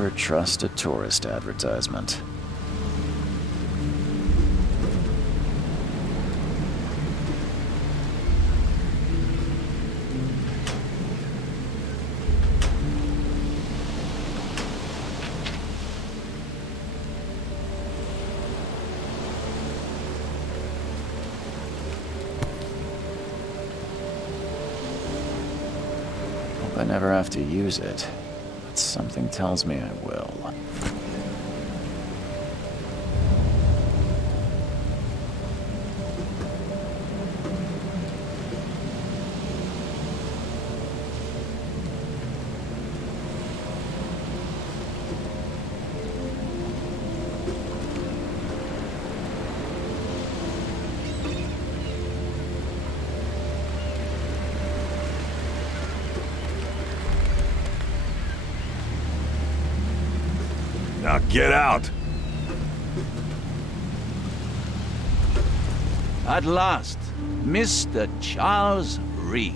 Never trust a tourist advertisement. Hope I never have to use it. But something tells me I will. Now get out! At last, Mr. Charles Reed.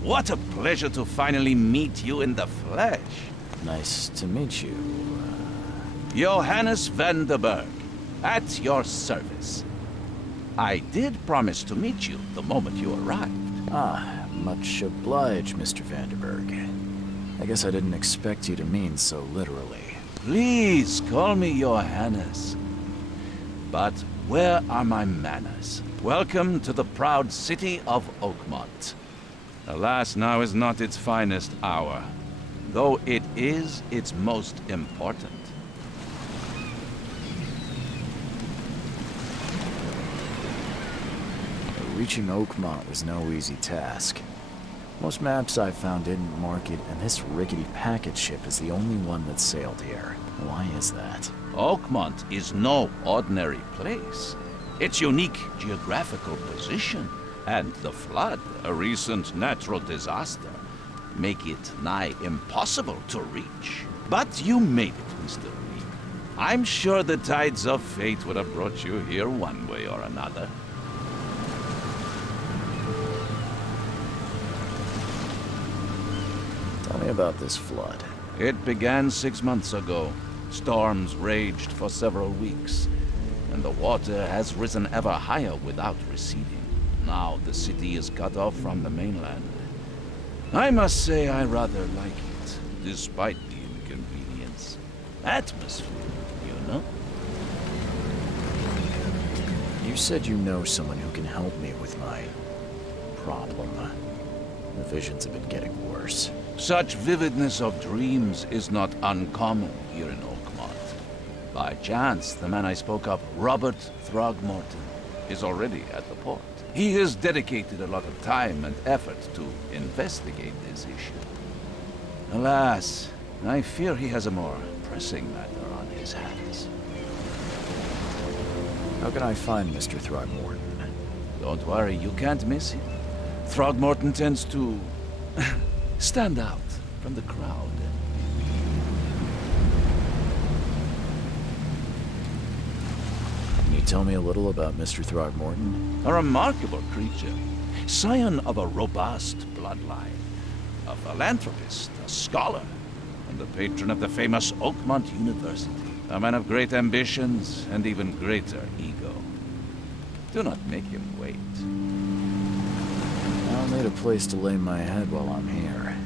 What a pleasure to finally meet you in the flesh. Nice to meet you. Johannes van der Berg, at your service. I did promise to meet you the moment you arrived. Ah, much obliged, Mr. Vanderberg. I guess I didn't expect you to mean so literally. Please call me Johannes. But where are my manners? Welcome to the proud city of Oakmont. Alas, now is not its finest hour, though it is its most important. Reaching Oakmont was no easy task. Most maps I found didn't mark it, and this rickety packet ship is the only one that sailed here. Why is that? Oakmont is no ordinary place. Its unique geographical position and the flood, a recent natural disaster, make it nigh impossible to reach. But you made it, Mr. Reed. I'm sure the tides of fate would have brought you here one way or another. Tell me about this flood. It began 6 months ago. Storms raged for several weeks, and the water has risen ever higher without receding. Now the city is cut off from the mainland. I must say I rather like it, despite the inconvenience. Atmosphere, you know? You said you know someone who can help me with my problem. The visions have been getting worse. Such vividness of dreams is not uncommon here in Oakmont. By chance, the man I spoke of, Robert Throgmorton, is already at the port. He has dedicated a lot of time and effort to investigate this issue. Alas, I fear he has a more pressing matter on his hands. How can I find Mr. Throgmorton? Don't worry, you can't miss him. Throgmorton tends to stand out from the crowd. Can you tell me a little about Mr. Throgmorton? A remarkable creature, scion of a robust bloodline, a philanthropist, a scholar, and the patron of the famous Oakmont University. A man of great ambitions and even greater ego. Do not make him wait. I'll need a place to lay my head while I'm here.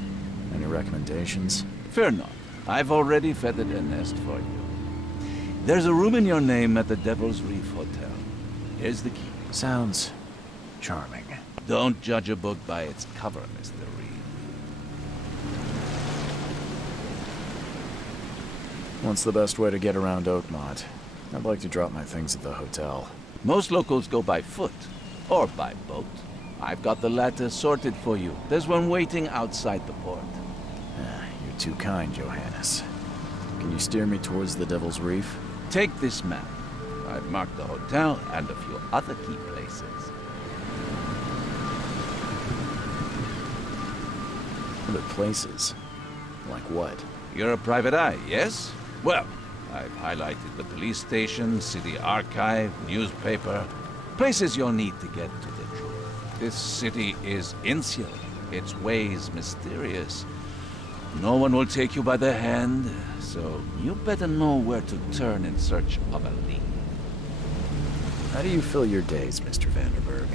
Any recommendations? Fear not. I've already feathered a nest for you. There's a room in your name at the Devil's Reef Hotel. Here's the key. Sounds charming. Don't judge a book by its cover, Mr. Reed. What's the best way to get around Oakmont? I'd like to drop my things at the hotel. Most locals go by foot, or by boat. I've got the latter sorted for you. There's one waiting outside the port. You're too kind, Johannes. Can you steer me towards the Devil's Reef? Take this map. I've marked the hotel and a few other key places. Other places? Like what? You're a private eye, yes? Well, I've highlighted the police station, city archive, newspaper, places you'll need to get to the truth. This city is insular, its ways mysterious, No one will take you by the hand, so you better know where to turn in search of a lead. How do you fill your days, Mr. Vanderberg?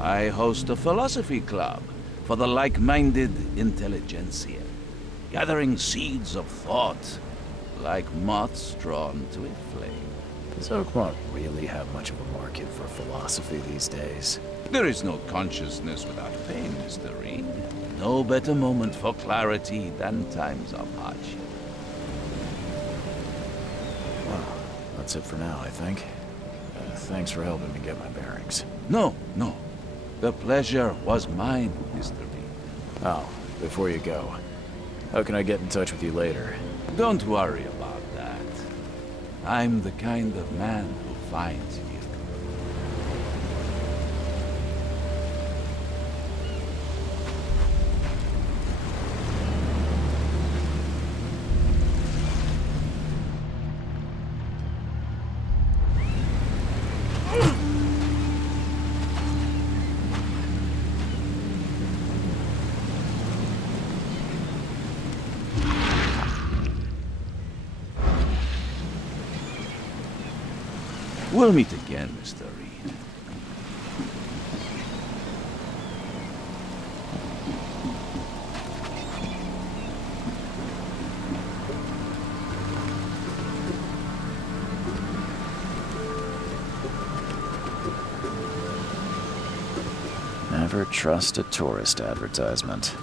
I host a philosophy club for the like-minded intelligentsia, gathering seeds of thought, like moths drawn to a flame. Does Oakmont really have much of a market for philosophy these days? There is no consciousness without pain, Mr. Reed. No better moment for clarity than times of hardship. Well, that's it for now, I think. Thanks for helping me get my bearings. No. The pleasure was mine, Mr. Reed. Oh, before you go, how can I get in touch with you later? Don't worry about that. I'm the kind of man who finds you. We'll meet again, Mr. Reed. Never trust a tourist advertisement.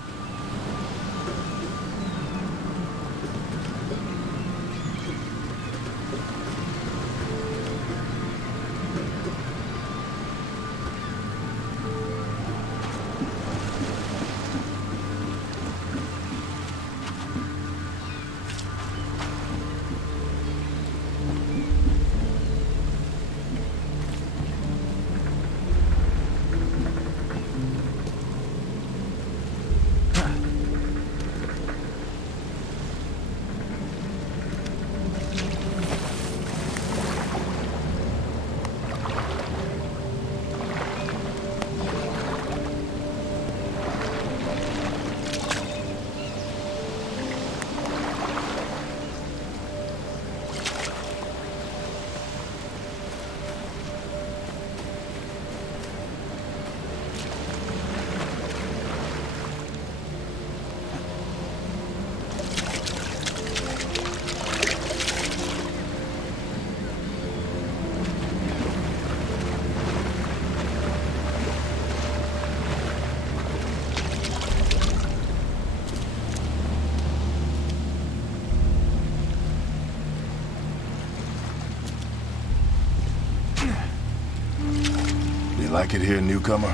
Like it here, newcomer?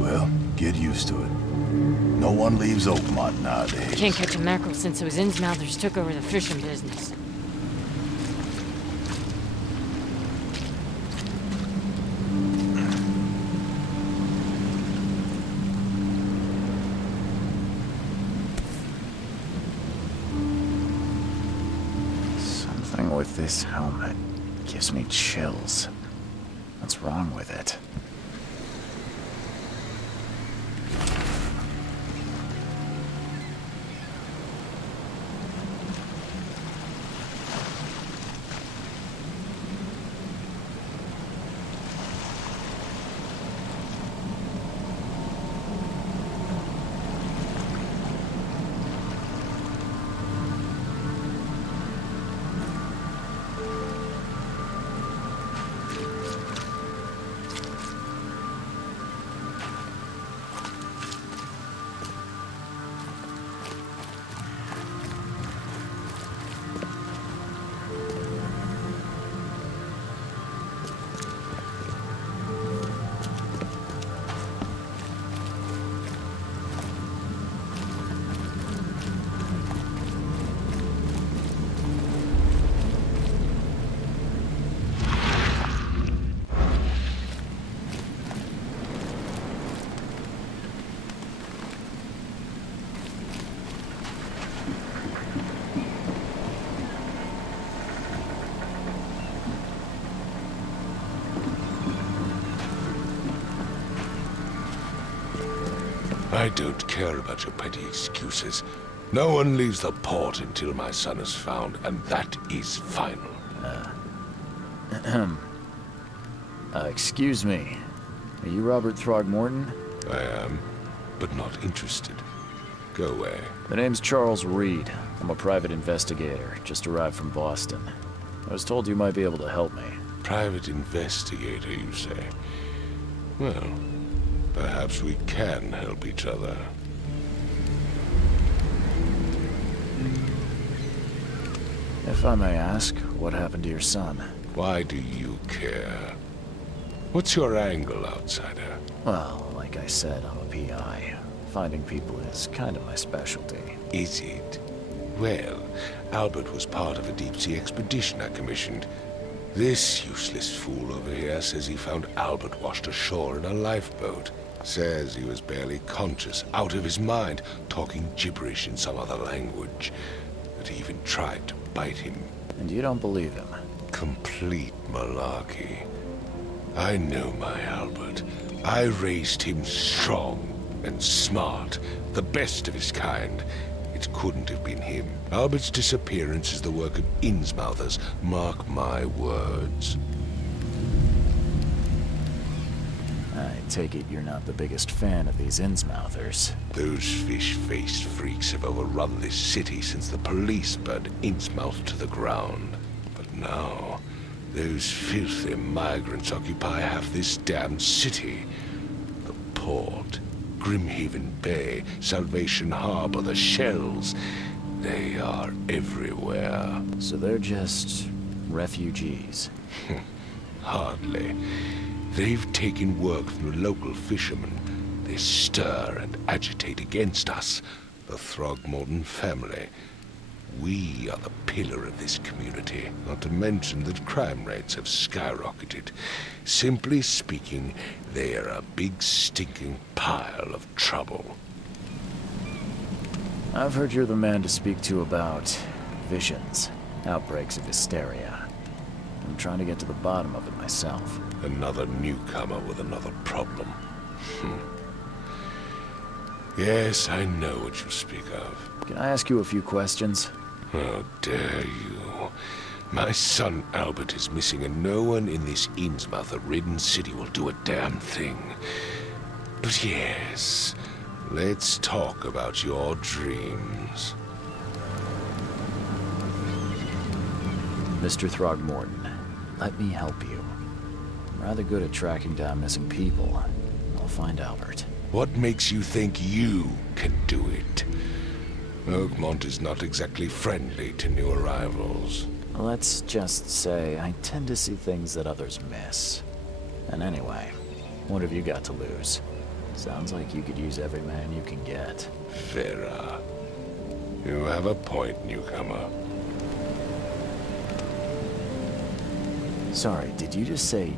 Well, get used to it. No one leaves Oakmont nowadays. Can't catch a mackerel since those Innsmouthers took over the fishing business. Something with this helmet gives me chills. What's wrong with it? I don't care about your petty excuses. No one leaves the port until my son is found, and that is final. Excuse me. Are you Robert Throgmorton? I am, but not interested. Go away. The name's Charles Reed. I'm a private investigator, just arrived from Boston. I was told you might be able to help me. Private investigator, you say? Well, perhaps we can help each other. If I may ask, what happened to your son? Why do you care? What's your angle, outsider? Well, like I said, I'm a PI. Finding people is kind of my specialty. Is it? Well, Albert was part of a deep-sea expedition I commissioned. This useless fool over here says he found Albert washed ashore in a lifeboat. Says he was barely conscious, out of his mind, talking gibberish in some other language. That he even tried to bite him. And you don't believe him? Complete malarkey. I know my Albert. I raised him strong and smart, the best of his kind. It couldn't have been him. Albert's disappearance is the work of Innsmouthers. Mark my words. I take it you're not the biggest fan of these Innsmouthers. Those fish-faced freaks have overrun this city since the police burned Innsmouth to the ground. But now, those filthy migrants occupy half this damned city. The port, Grimhaven Bay, Salvation Harbor, the shells. They are everywhere. So they're just refugees. Hardly. They've taken work from the local fishermen. They stir and agitate against us, the Throgmorton family. We are the pillar of this community, not to mention that crime rates have skyrocketed. Simply speaking, they are a big stinking pile of trouble. I've heard you're the man to speak to about visions, outbreaks of hysteria. I'm trying to get to the bottom of it myself. Another newcomer with another problem. Yes, I know what you speak of. Can I ask you a few questions? How dare you? My son Albert is missing, and no one in this Innsmouth-ridden city will do a damn thing. But yes, let's talk about your dreams. Mr. Throgmorton, let me help you. I'm rather good at tracking down missing people. I'll find Albert. What makes you think you can do it? Oakmont is not exactly friendly to new arrivals. Let's just say I tend to see things that others miss. And anyway, what have you got to lose? Sounds like you could use every man you can get. Vera. You have a point, newcomer. Sorry, did you just say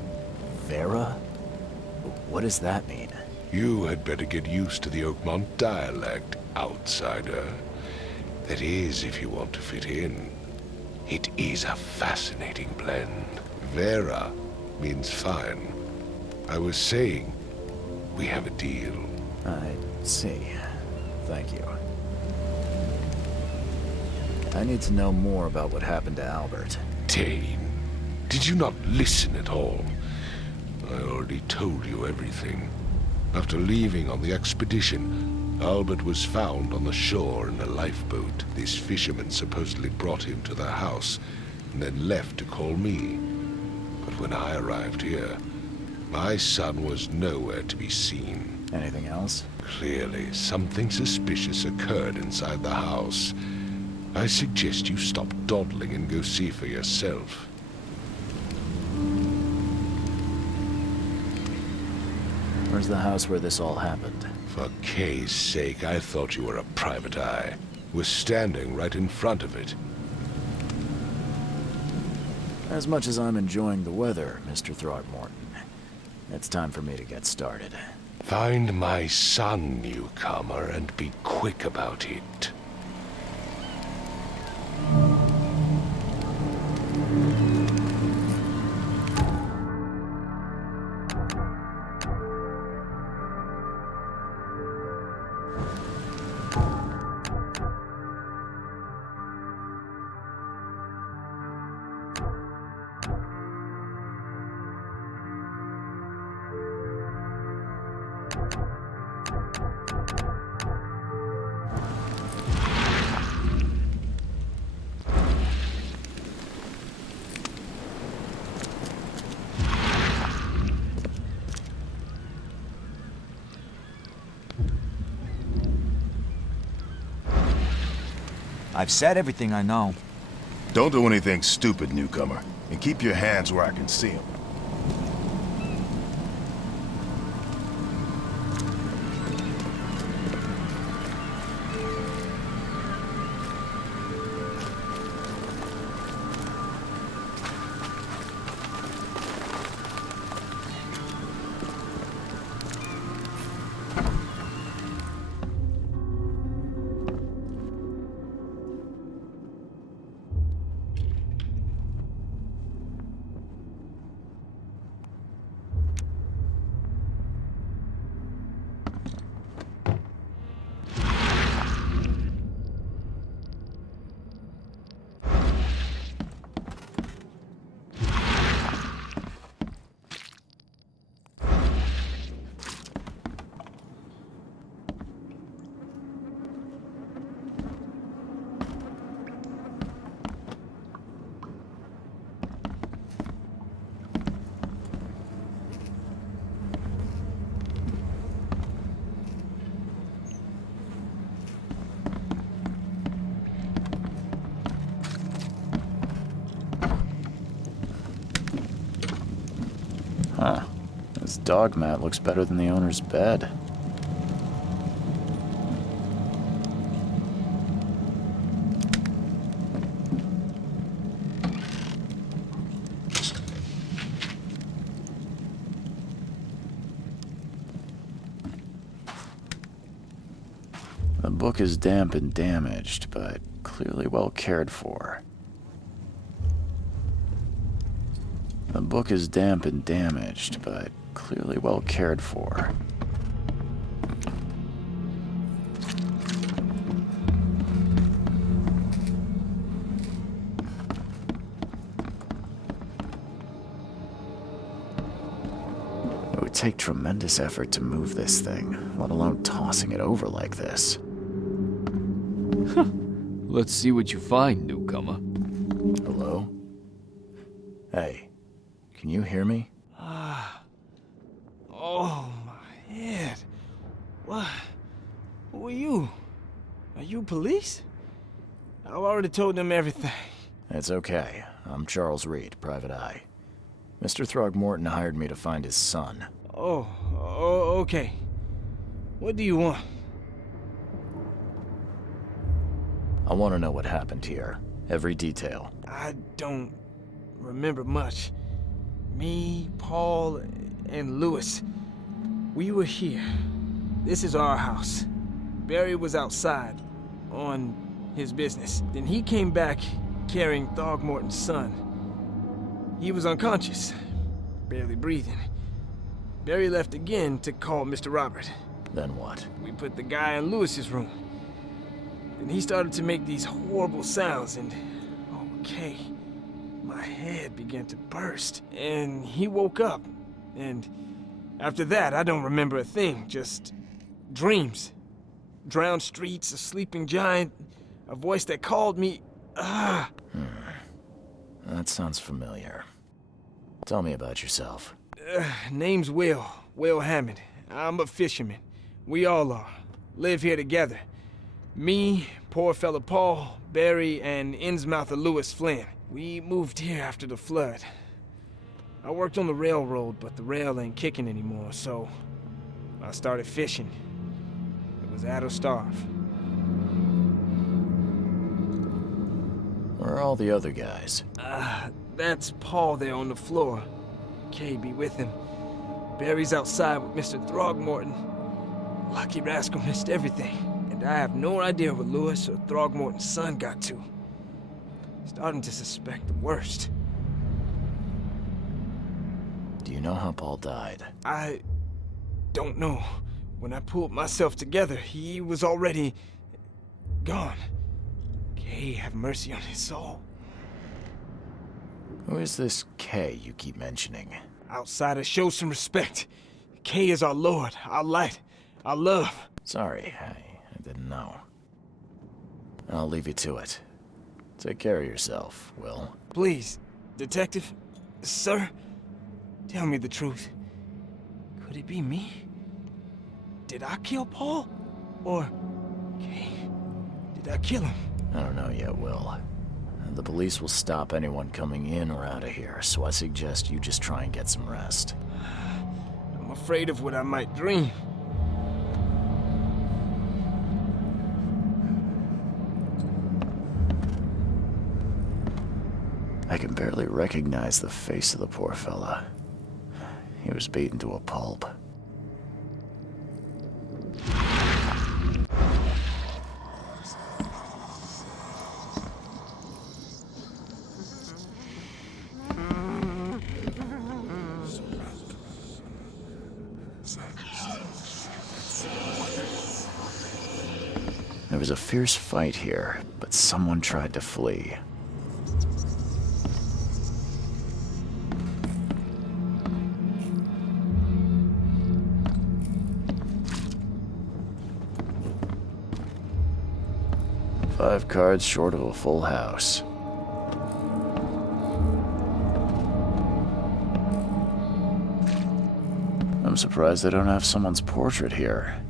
Vera? What does that mean? You had better get used to the Oakmont dialect, outsider. That is, if you want to fit in. It is a fascinating blend. Vera means fine. I was saying, we have a deal. I see. Thank you. I need to know more about what happened to Albert. Dane, did you not listen at all? I already told you everything. After leaving on the expedition, Albert was found on the shore in a lifeboat. This fisherman supposedly brought him to their house, and then left to call me. But when I arrived here, my son was nowhere to be seen. Anything else? Clearly, something suspicious occurred inside the house. I suggest you stop dawdling and go see for yourself. Where's the house where this all happened? For Kay's sake, I thought you were a private eye. We're standing right in front of it. As much as I'm enjoying the weather, Mr. Throgmorton, it's time for me to get started. Find my son, newcomer, and be quick about it. I've said everything I know. Don't do anything stupid, newcomer. And keep your hands where I can see them. Huh. This dog mat looks better than the owner's bed. The book is damp and damaged, but clearly well cared for. The book is damp and damaged, but clearly well cared for. It would take tremendous effort to move this thing, let alone tossing it over like this. Let's see what you find, newcomer. Hello? Hey, can you hear me? Oh, my head. What? Who are you? Are you police? I've already told them everything. It's okay. I'm Charles Reed, Private Eye. Mr. Throgmorton hired me to find his son. Oh, okay. What do you want? I want to know what happened here. Every detail. I don't remember much. Me, Paul, and Lewis, we were here. This is our house. Barry was outside, on his business. Then he came back carrying Throgmorton's son. He was unconscious, barely breathing. Barry left again to call Mr. Robert. Then what? We put the guy in Lewis's room. Then he started to make these horrible sounds and... okay. My head began to burst, and he woke up. And after that, I don't remember a thing, just dreams. Drowned streets, a sleeping giant, a voice that called me. That sounds familiar. Tell me about yourself. Name's Will Hammond. I'm a fisherman. We all are. Live here together. Me, poor fella Paul, Barry, and Innsmouther Lewis Flynn. We moved here after the flood. I worked on the railroad, but the rail ain't kicking anymore, so I started fishing. It was at or starve. Where are all the other guys? That's Paul there on the floor. Kay be with him. Barry's outside with Mr. Throgmorton. Lucky rascal missed everything, and I have no idea where Lewis or Throgmorton's son got to. Starting to suspect the worst. Do you know how Paul died? I don't know. When I pulled myself together, he was already gone. Kay have mercy on his soul. Who is this K you keep mentioning? Outsiders, show some respect. Kay is our lord, our light, our love. Sorry, I didn't know. I'll leave you to it. Take care of yourself, Will. Please, detective, sir, tell me the truth. Could it be me? Did I kill Paul? Or Kay? Did I kill him? I don't know yet, Will. The police will stop anyone coming in or out of here, so I suggest you just try and get some rest. I'm afraid of what I might dream. I can barely recognize the face of the poor fella. He was beaten to a pulp. There was a fierce fight here, but someone tried to flee. Five cards short of a full house. I'm surprised they don't have someone's portrait here.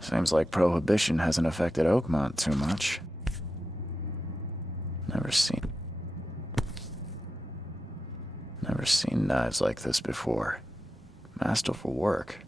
Seems like Prohibition hasn't affected Oakmont too much. Never seen knives like this before. Masterful work.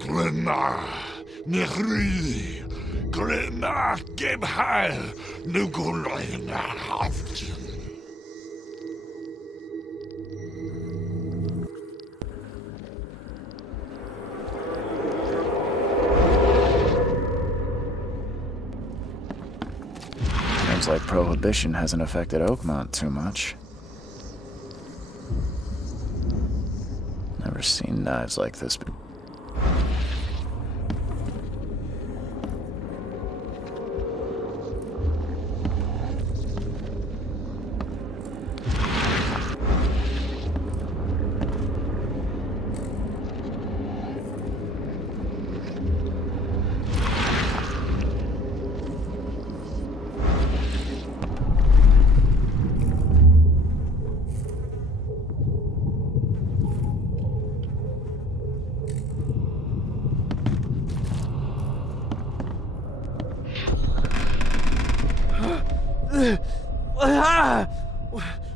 Glenna, Nehri, Glenna, Gebhal, Nugulina, Haftin. Seems like Prohibition hasn't affected Oakmont too much. Never seen knives like this before.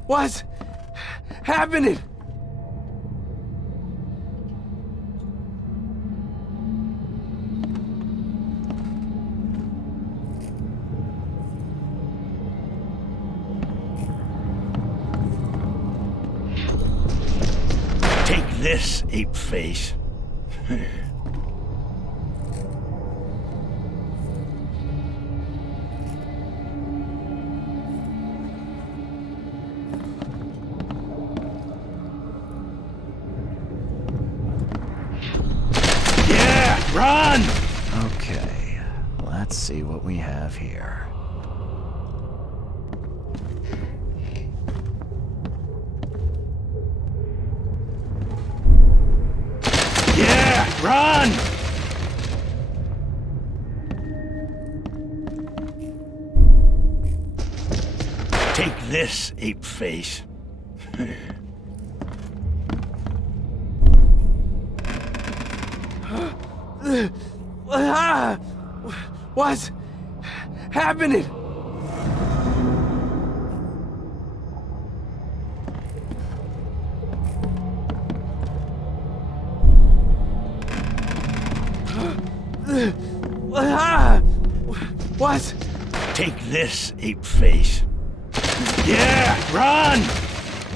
What's happening? Take this, ape face. Run! Okay, let's see what we have here. Yeah, run! Take this, ape face. What's happening? What? Take this, ape face. Yeah, run!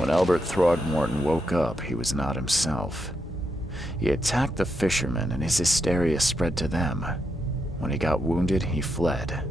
When Albert Throgmorton woke up, he was not himself. He attacked the fishermen and his hysteria spread to them. When he got wounded, he fled.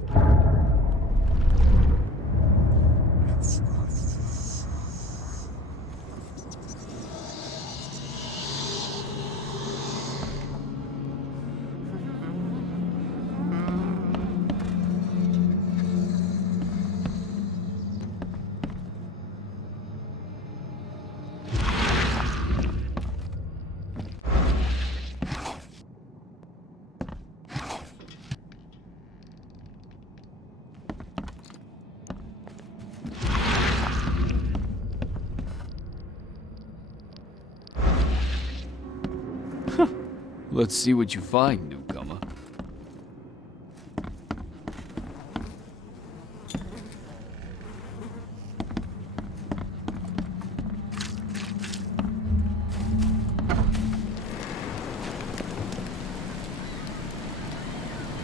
Let's see what you find, newcomer.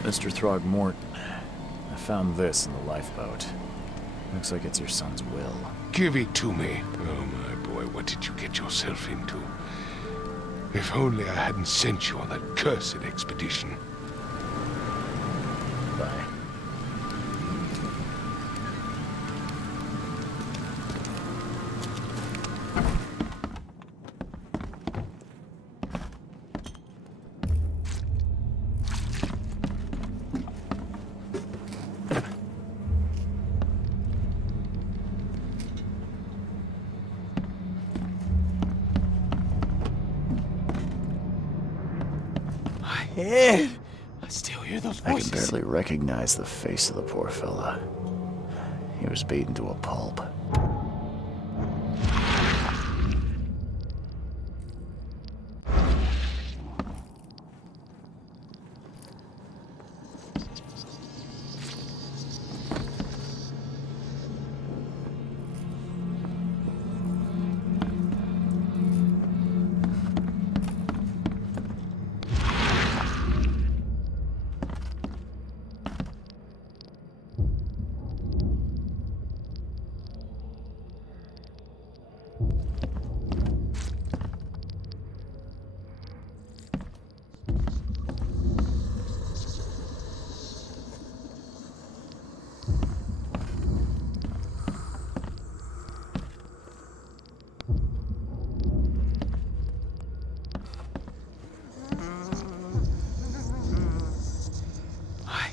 Mr. Throgmorton, I found this in the lifeboat. Looks like it's your son's will. Give it to me. Oh, my boy, what did you get yourself into? If only I hadn't sent you on that cursed expedition. Bye. Ed! I still hear those I voices. can barely recognize the face of the poor fella. He was beaten to a pulp.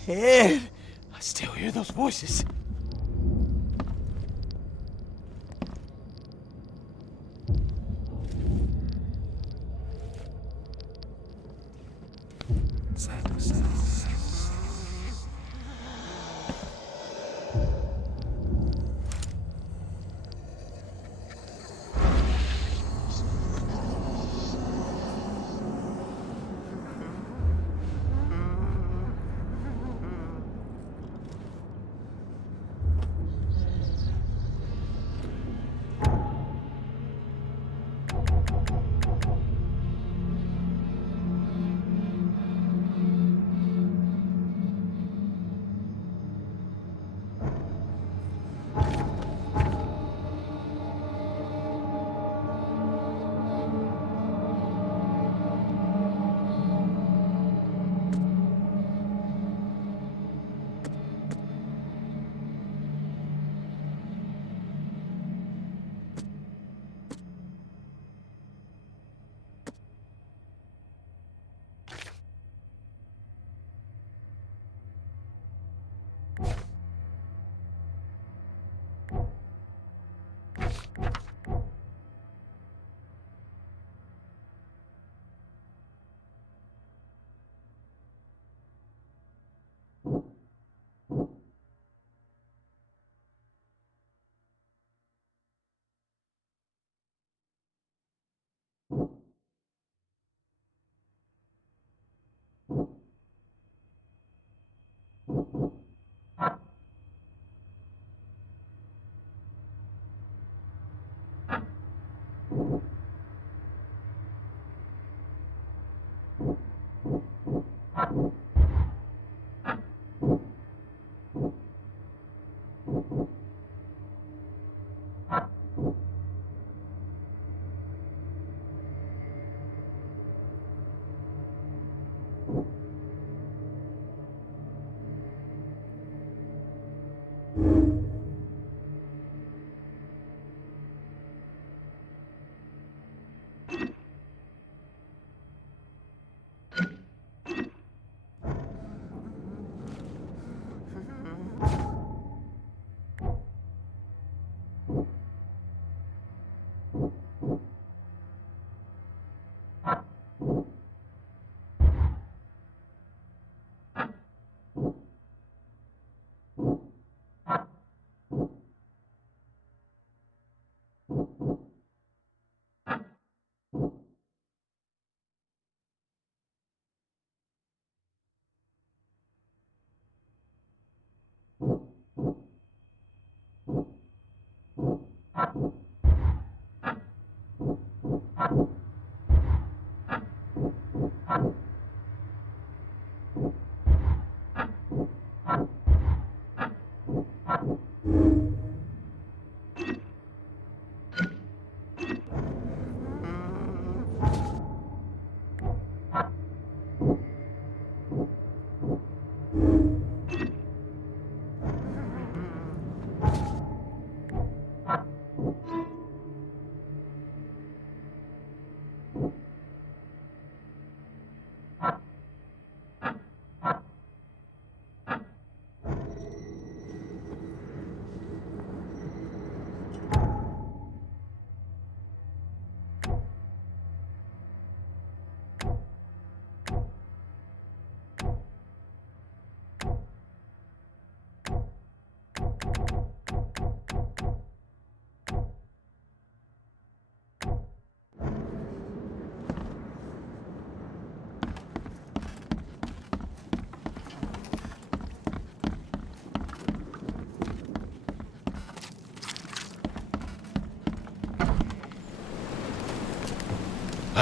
Ed! I still hear those voices.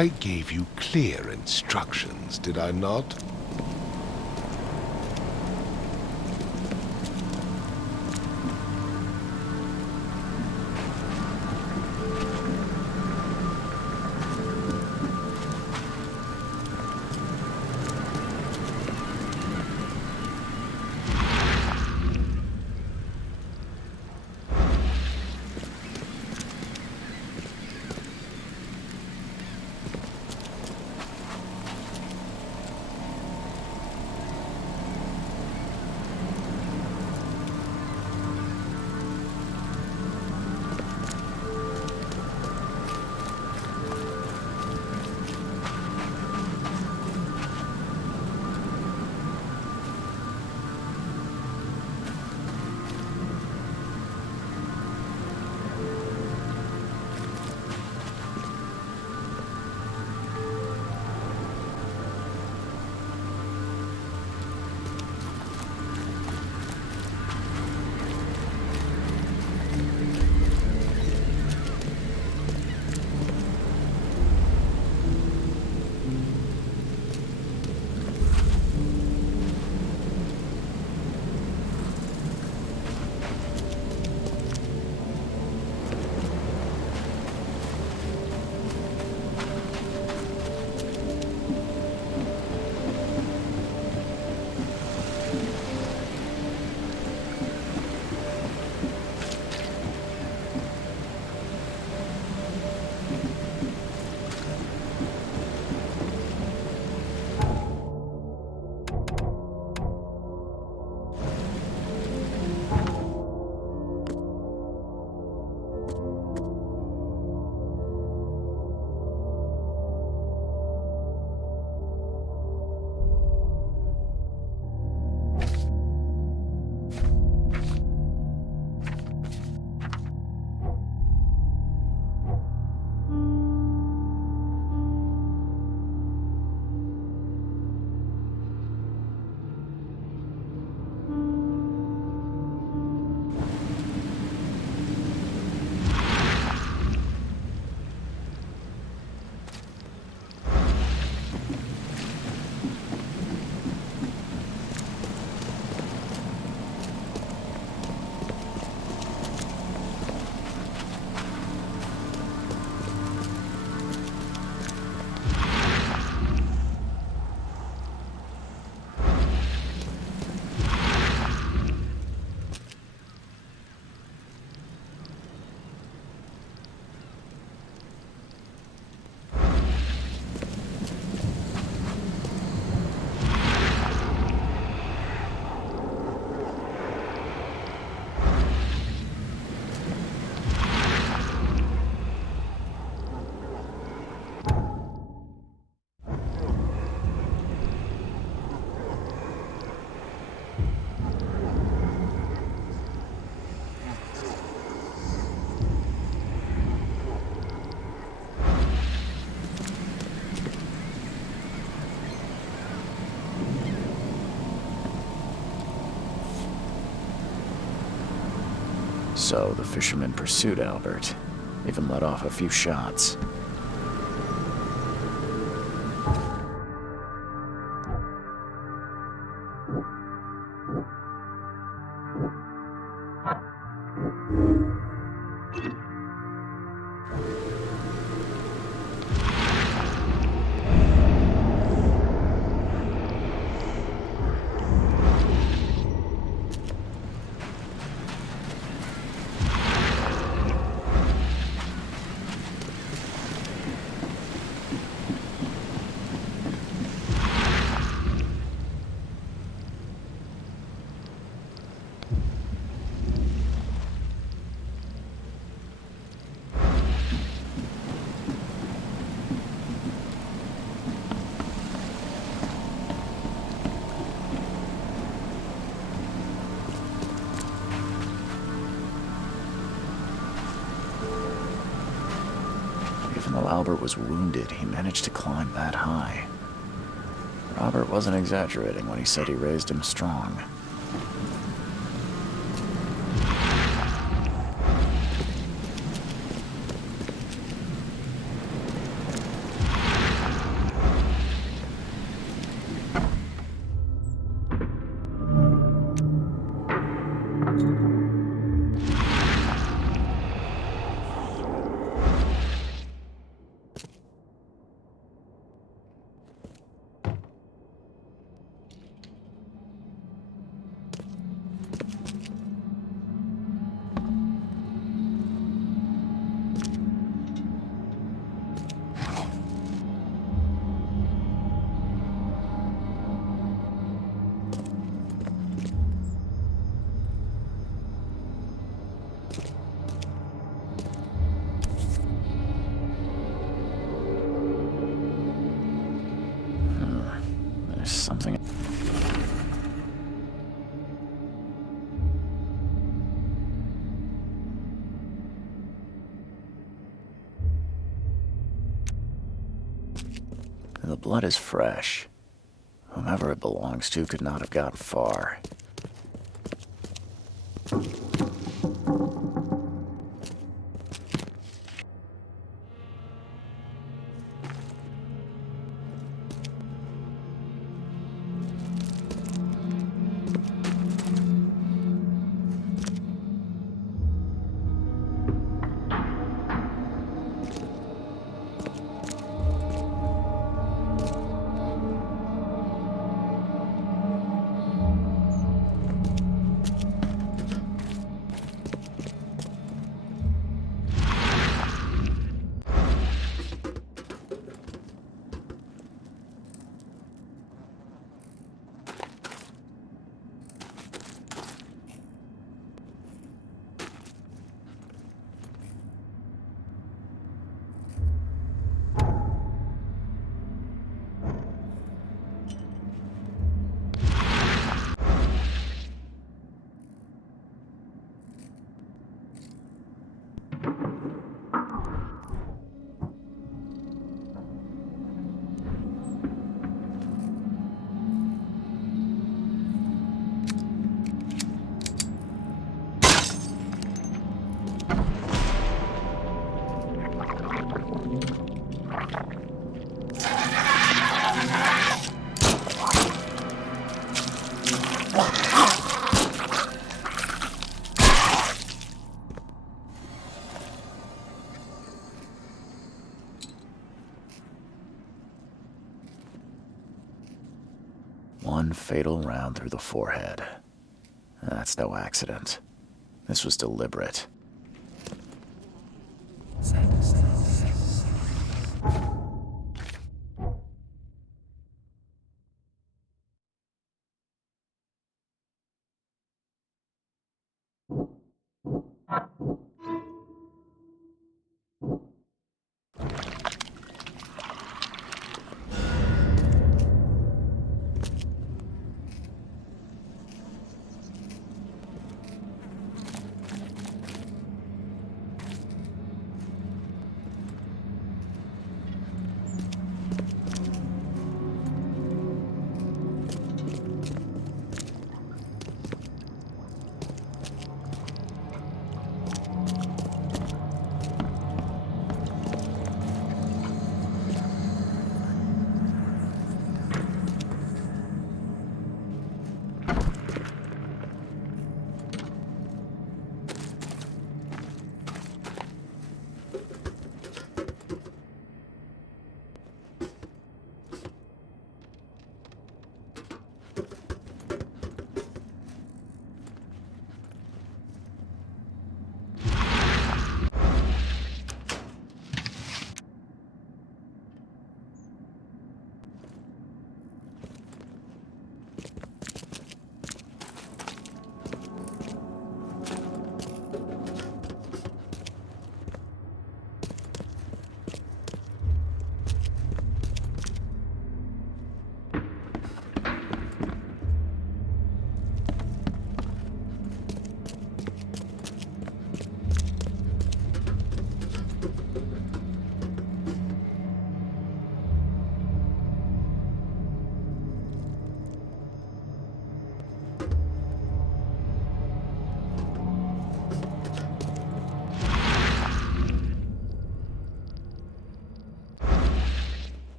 I gave you clear instructions, did I not? So the fishermen pursued Albert, even let off a few shots. Even though Albert was wounded, he managed to climb that high. Robert wasn't exaggerating when he said he raised him strong. There's something... The blood is fresh. Whomever it belongs to could not have gotten far. One fatal round through the forehead. That's no accident. This was deliberate.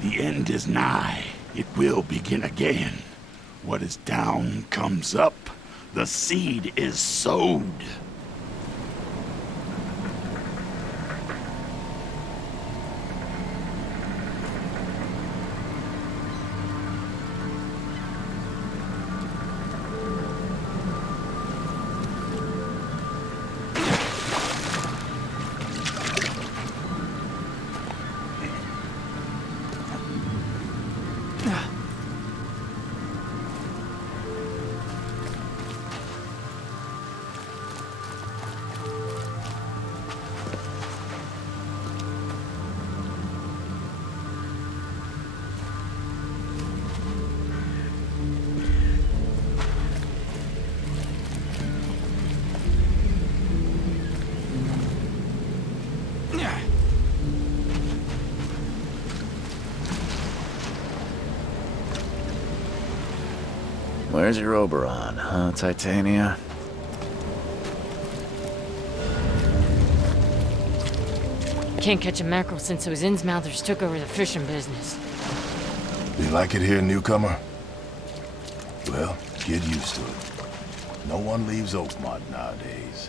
The end is nigh. It will begin again. What is down comes up. The seed is sowed. Where's your Oberon, huh, Titania? Can't catch a mackerel since those Innsmouthers took over the fishing business. You like it here, newcomer? Well, get used to it. No one leaves Oakmont nowadays.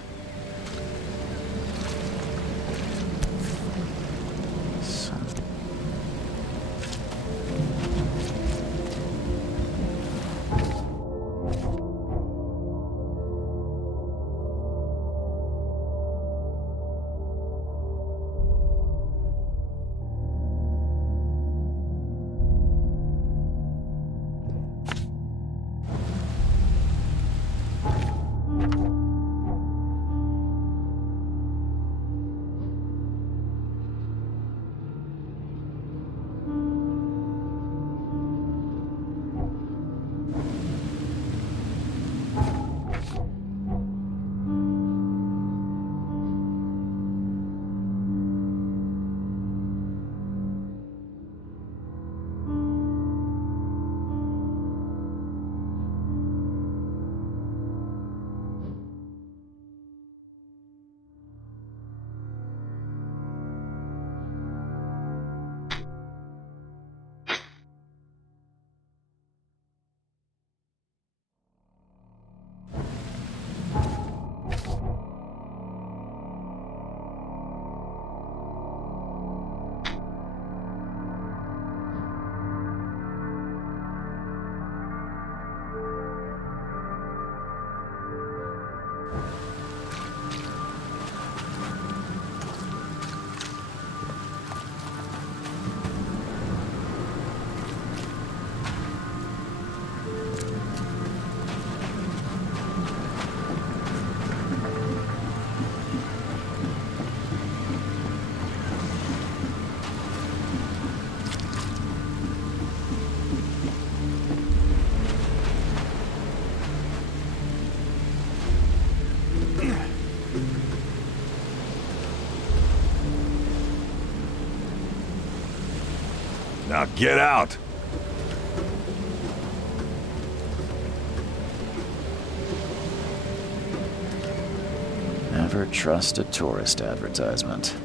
Now get out! Never trust a tourist advertisement.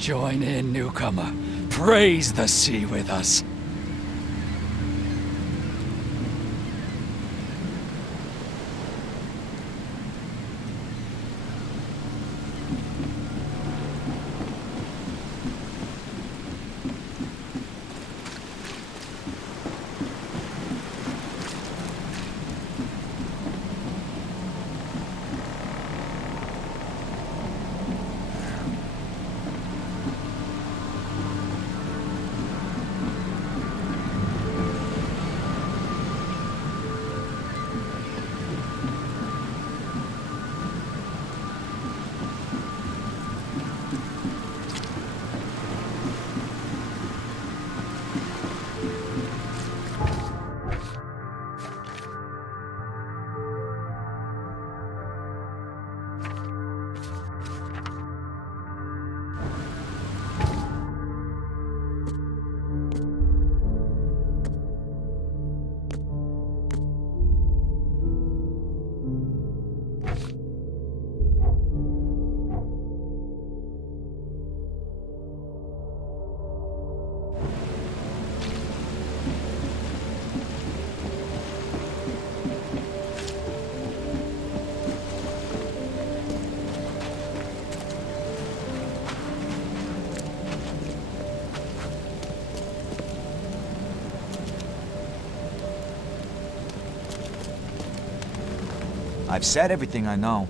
Join in, newcomer. Praise the sea with us. I've said everything I know.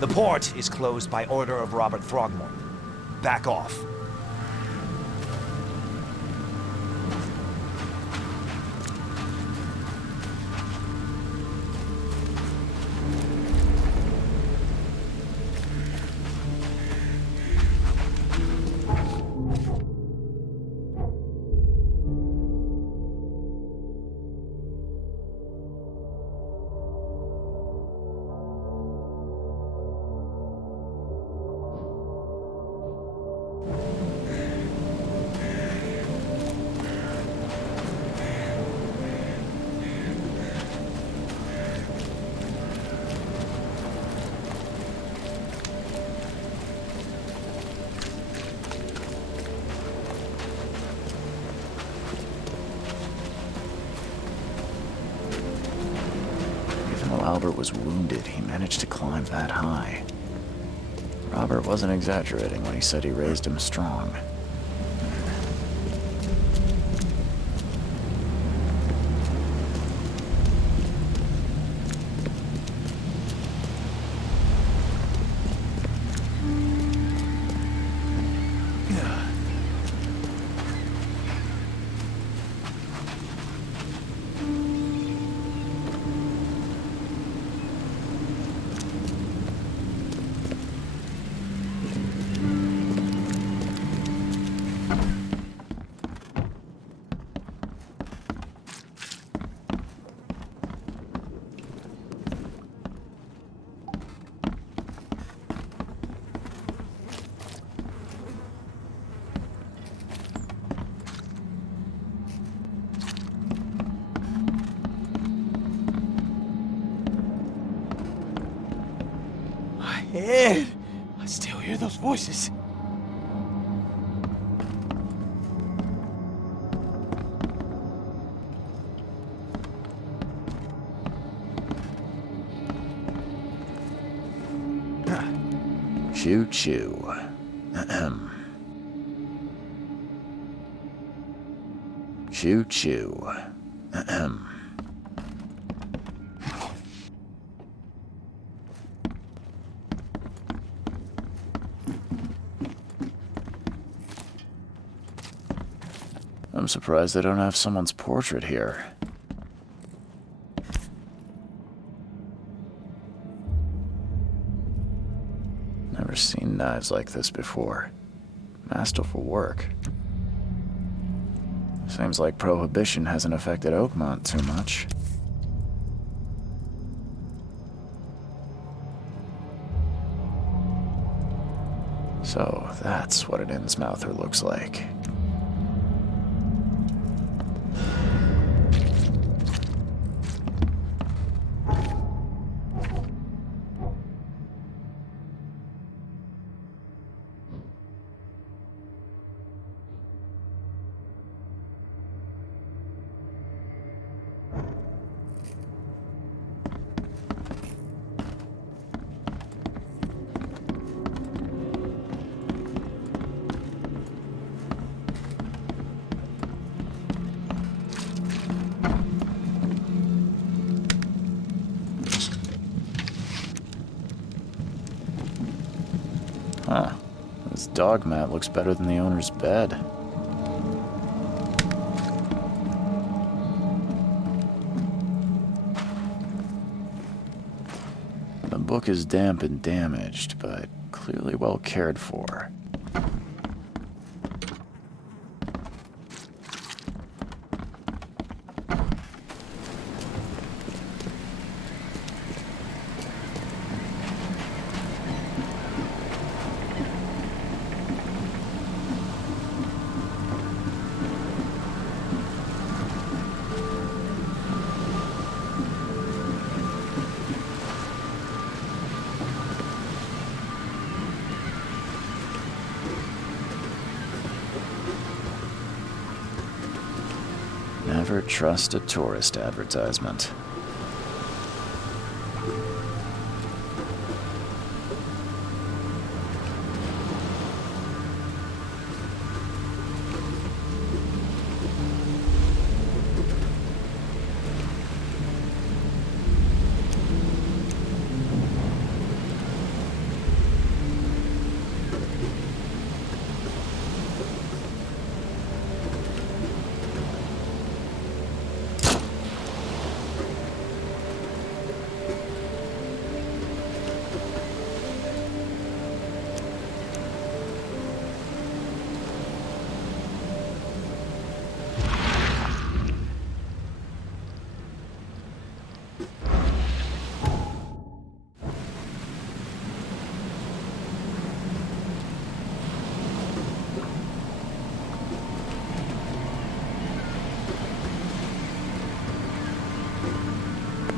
The port is closed by order of Robert Throgmorton. Back off. Albert was wounded, he managed to climb that high. Robert wasn't exaggerating when he said he raised him strong. Ed! I still hear those voices. Choo choo. Ahem. Choo choo. Ahem. I'm surprised they don't have someone's portrait here. Never seen knives like this before. Masterful work. Seems like Prohibition hasn't affected Oakmont too much. So, that's what an Innsmouther looks like. dog mat looks better than the owner's bed. The book is damp and damaged, but clearly well cared for. Never trust a tourist advertisement.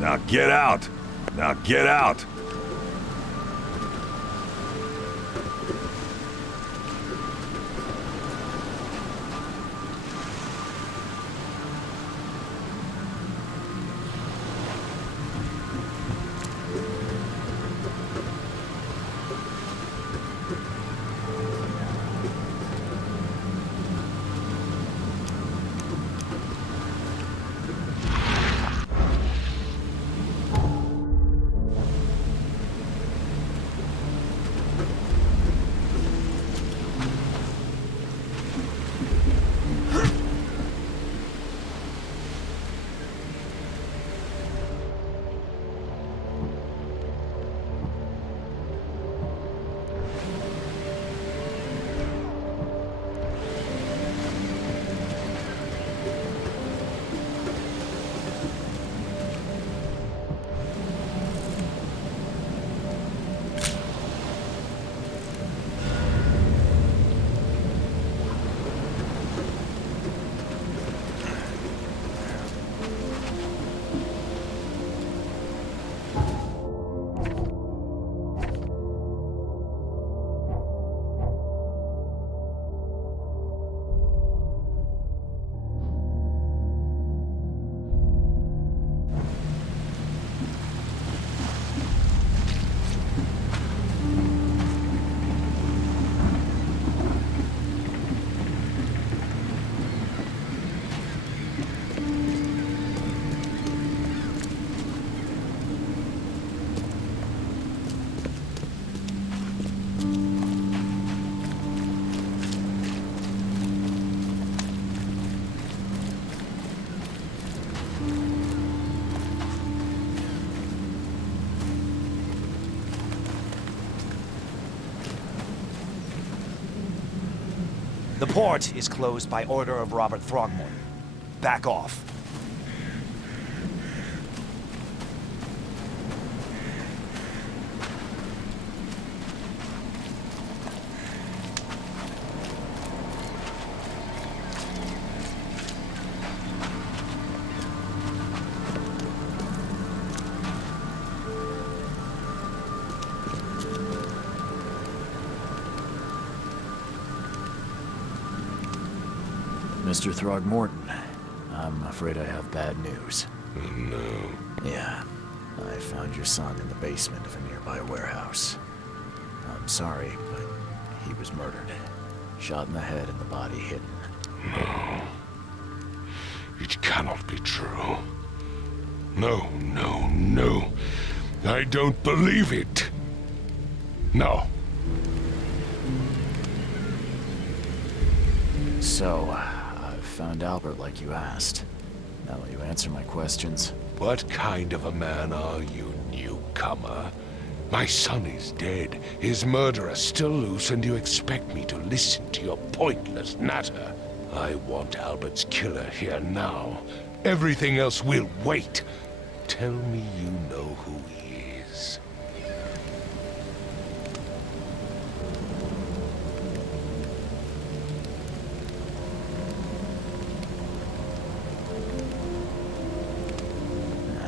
Now get out! Now get out! The port is closed by order of Robert Throgmorton. Back off. Mr. Throgmorton, I'm afraid I have bad news. Oh, no. Yeah, I found your son in the basement of a nearby warehouse. I'm sorry, but he was murdered. Shot in the head and the body hidden. No. It cannot be true. No, no, no. I don't believe it. No. So, I found Albert like you asked. Now will you answer my questions? What kind of a man are you, newcomer? My son is dead, his murderer still loose, and you expect me to listen to your pointless natter? I want Albert's killer here now. Everything else will wait. Tell me you know who he is.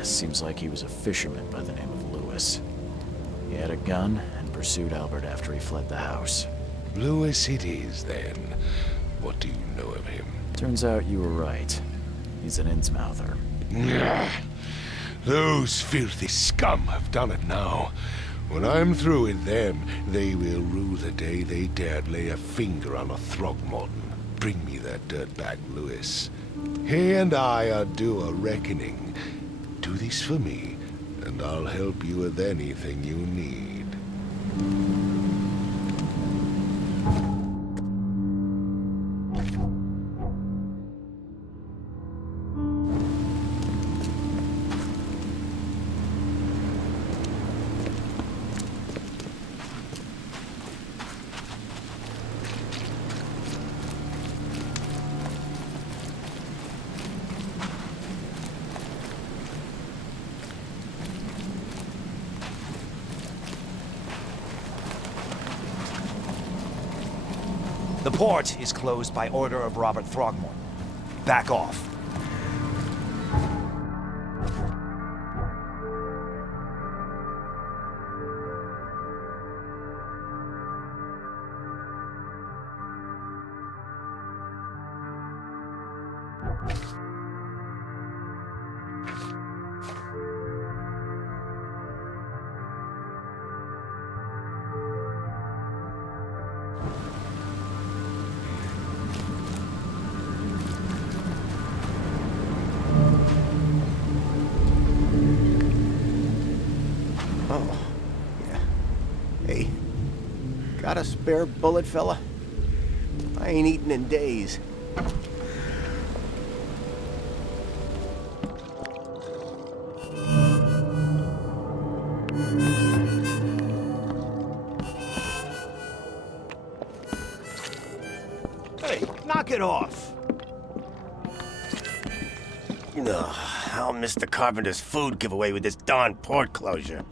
Seems like he was a fisherman by the name of Lewis. He had a gun and pursued Albert after he fled the house. Lewis it is, then. What do you know of him? Turns out you were right. He's an Innsmouther. Those filthy scum have done it now. When I'm through with them, they will rue the day they dared lay a finger on a Throgmorton. Bring me that dirtbag Lewis. He and I are due a reckoning. Do this for me, and I'll help you with anything you need. The port is closed by order of Robert Throgmorton. Back off. Oh, yeah. Hey, got a spare bullet, fella? I ain't eaten in days. Hey, knock it off. I'll miss the carpenter's food giveaway with this darn port closure.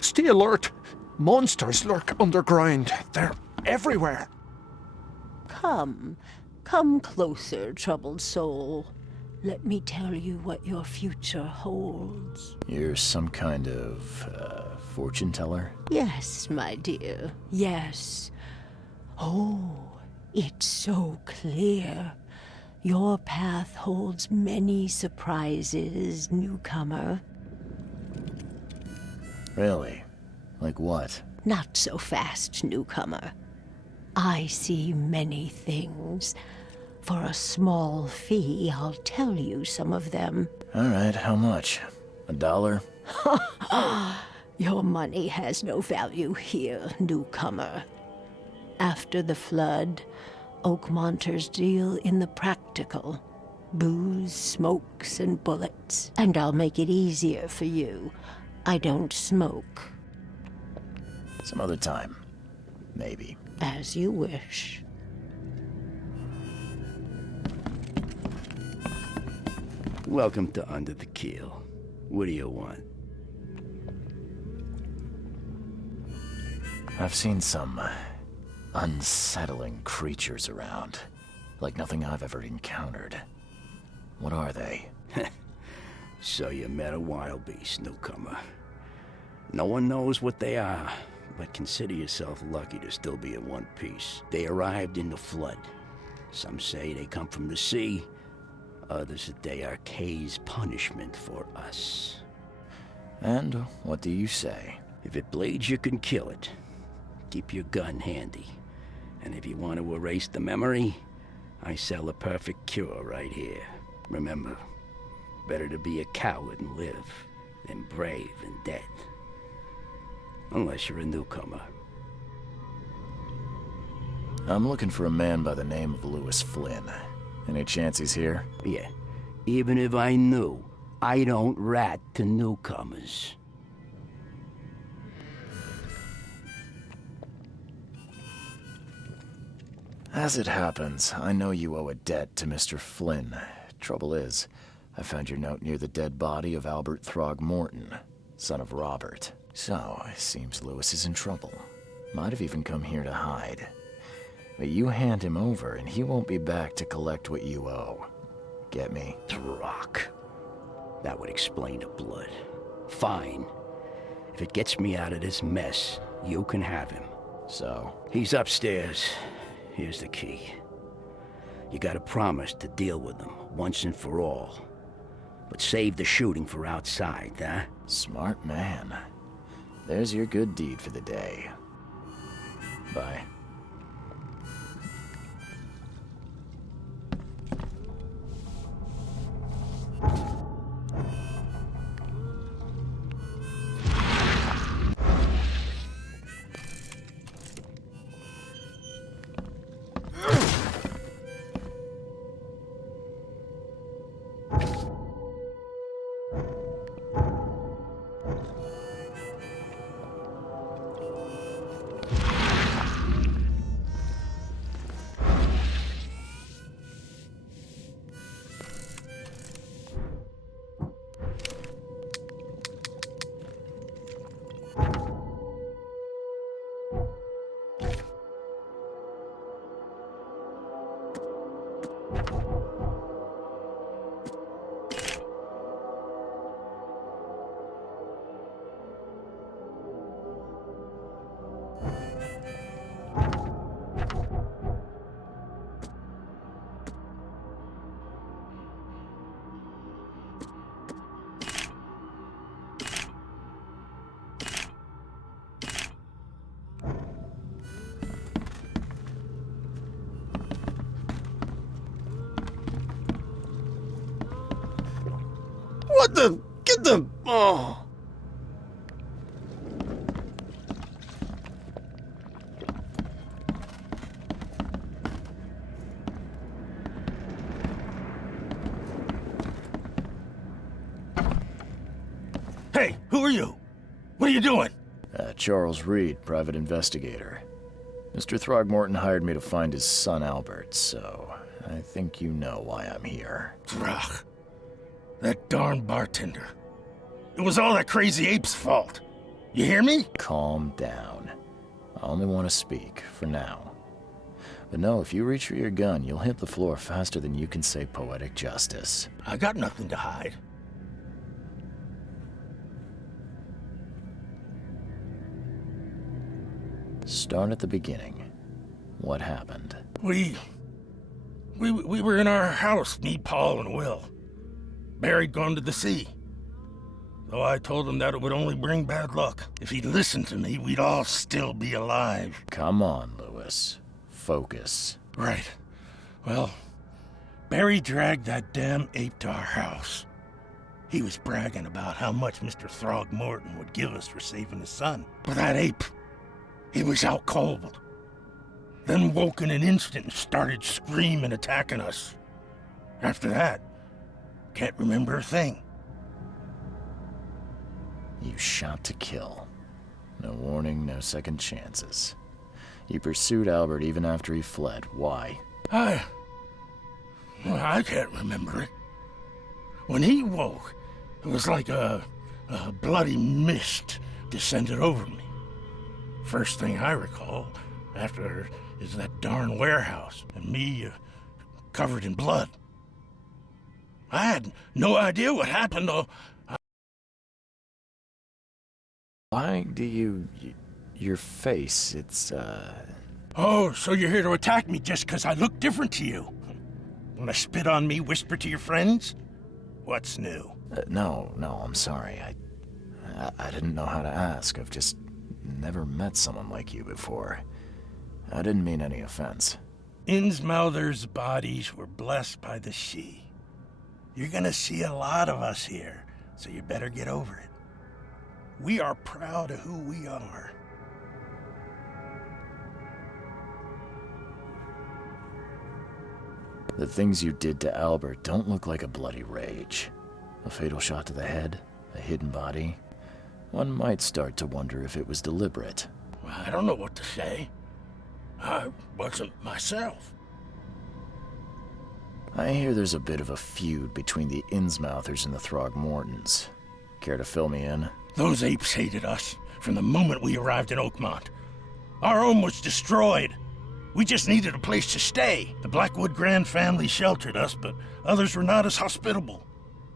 Stay alert. Monsters lurk underground. They're everywhere. Come closer, troubled soul. Let me tell you what your future holds. You're some kind of, fortune teller? Yes, my dear, yes. Oh, it's so clear. Your path holds many surprises, newcomer. Really? Like what? Not so fast, newcomer. I see many things. For a small fee, I'll tell you some of them. All right, how much? $1? Your money has no value here, newcomer. After the flood, Oakmonters deal in the practical. Booze, smokes, and bullets. And I'll make it easier for you. I don't smoke. Some other time. Maybe. As you wish. Welcome to Under the Keel. What do you want? I've seen some unsettling creatures around. Like nothing I've ever encountered. What are they? So you met a wild beast, newcomer. No one knows what they are, but consider yourself lucky to still be in one piece. They arrived in the flood. Some say they come from the sea. Others that they are Kay's punishment for us. And what do you say? If it bleeds, you can kill it. Keep your gun handy. And if you want to erase the memory, I sell a perfect cure right here. Remember, better to be a coward and live than brave and dead. Unless you're a newcomer. I'm looking for a man by the name of Lewis Flynn. Any chance he's here? Yeah. Even if I knew, I don't rat to newcomers. As it happens, I know you owe a debt to Mr. Flynn. Trouble is, I found your note near the dead body of Albert Throgmorton, son of Robert. So, it seems Lewis is in trouble. Might have even come here to hide. But you hand him over and he won't be back to collect what you owe. Get me? Throck. That would explain the blood. Fine. If it gets me out of this mess, you can have him. So? He's upstairs. Here's the key. You gotta promise to deal with him, once and for all. But save the shooting for outside, huh? Smart man. There's your good deed for the day. Bye. What the? Get the... Oh. Hey, who are you? What are you doing? Charles Reed, private investigator. Mr. Throgmorton hired me to find his son Albert, so I think you know why I'm here. Throg. That darn bartender. It was all that crazy ape's fault. You hear me? Calm down. I only want to speak, for now. But no, if you reach for your gun, you'll hit the floor faster than you can say poetic justice. I got nothing to hide. Start at the beginning. What happened? We were in our house, me, Paul, and Will. Barry'd gone to the sea. So I told him that it would only bring bad luck. If he'd listened to me, we'd all still be alive. Come on, Lewis. Focus. Right. Well, Barry dragged that damn ape to our house. He was bragging about how much Mr. Throgmorton would give us for saving his son. But that ape, he was out cold. Then woke in an instant and started screaming, attacking us. After that, can't remember a thing. You shot to kill. No warning, no second chances. You pursued Albert even after he fled. Why? I can't remember it. When he woke, it was like a bloody mist descended over me. First thing I recall after is that darn warehouse and me covered in blood. I had no idea what happened, though. Why do you... your face, it's, Oh, so you're here to attack me just because I look different to you? Wanna spit on me, whisper to your friends? What's new? No, I'm sorry. I didn't know how to ask. I've just never met someone like you before. I didn't mean any offense. Innsmouther's bodies were blessed by the sea. You're gonna see a lot of us here, so you better get over it. We are proud of who we are. The things you did to Albert don't look like a bloody rage. A fatal shot to the head, a hidden body. One might start to wonder if it was deliberate. I don't know what to say. I wasn't myself. I hear there's a bit of a feud between the Innsmouthers and the Throgmortons. Care to fill me in? Those apes hated us from the moment we arrived in Oakmont. Our home was destroyed. We just needed a place to stay. The Blackwood Grand family sheltered us, but others were not as hospitable.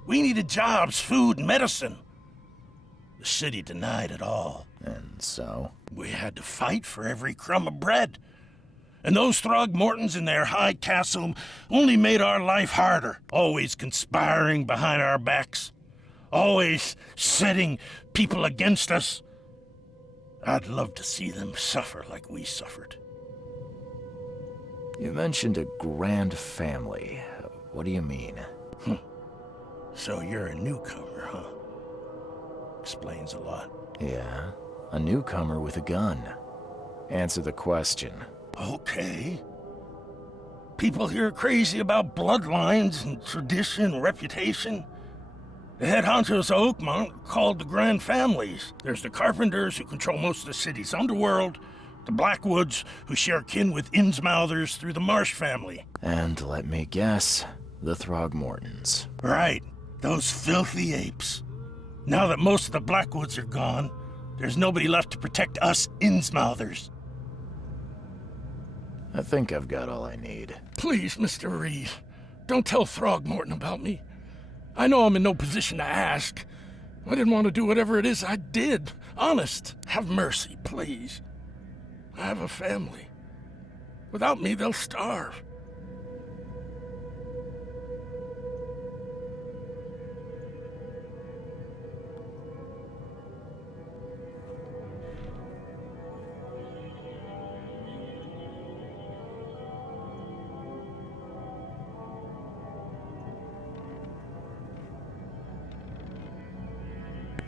We needed jobs, food, and medicine. The city denied it all. And so? We had to fight for every crumb of bread. And those Throgmortons in their high castle only made our life harder, always conspiring behind our backs, always setting people against us. I'd love to see them suffer like we suffered. You mentioned a grand family. What do you mean? So you're a newcomer, huh? Explains a lot. Yeah, a newcomer with a gun. Answer the question. Okay. People here are crazy about bloodlines and tradition and reputation. The head honchos of Oakmont are called the Grand Families. There's the Carpenters, who control most of the city's underworld, the Blackwoods, who share kin with Innsmouthers through the Marsh family. And let me guess, the Throgmortons. Right, those filthy apes. Now that most of the Blackwoods are gone, there's nobody left to protect us Innsmouthers. I think I've got all I need. Please, Mr. Reed, don't tell Throgmorton about me. I know I'm in no position to ask. I didn't want to do whatever it is I did. Honest, have mercy, please. I have a family. Without me, they'll starve.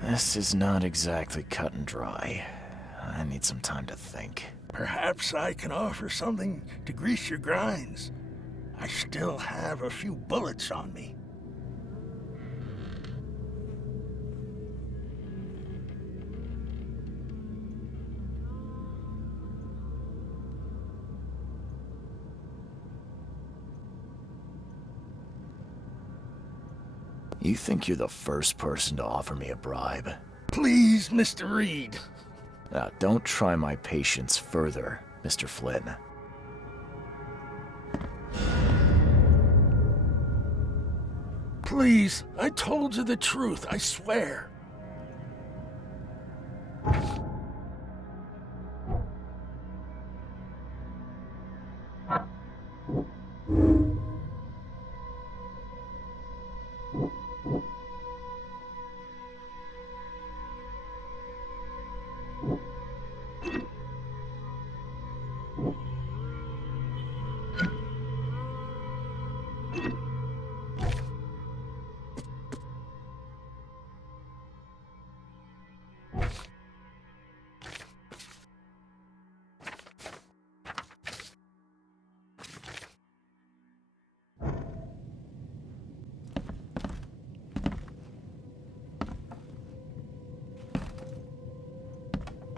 This is not exactly cut and dry. I need some time to think. Perhaps I can offer something to grease your grinds. I still have a few bullets on me. You think you're the first person to offer me a bribe? Please, Mr. Reed. Now, don't try my patience further, Mr. Flynn. Please, I told you the truth, I swear.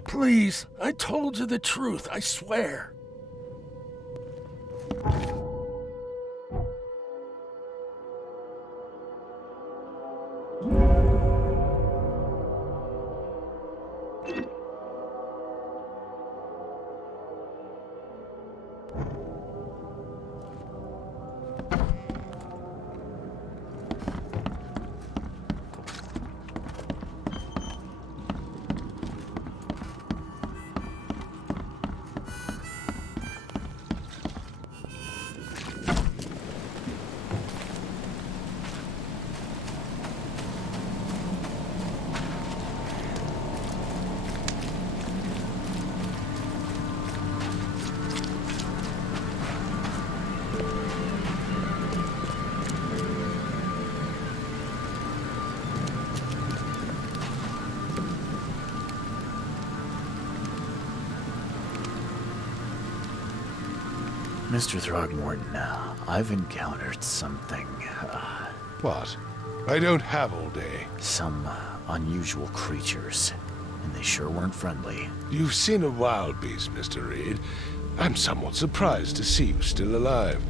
Please, I told you the truth, I swear. Mr. Throgmorton, I've encountered something, What? I don't have all day. some unusual creatures, and they sure weren't friendly. You've seen a wild beast, Mr. Reed. I'm somewhat surprised to see you still alive.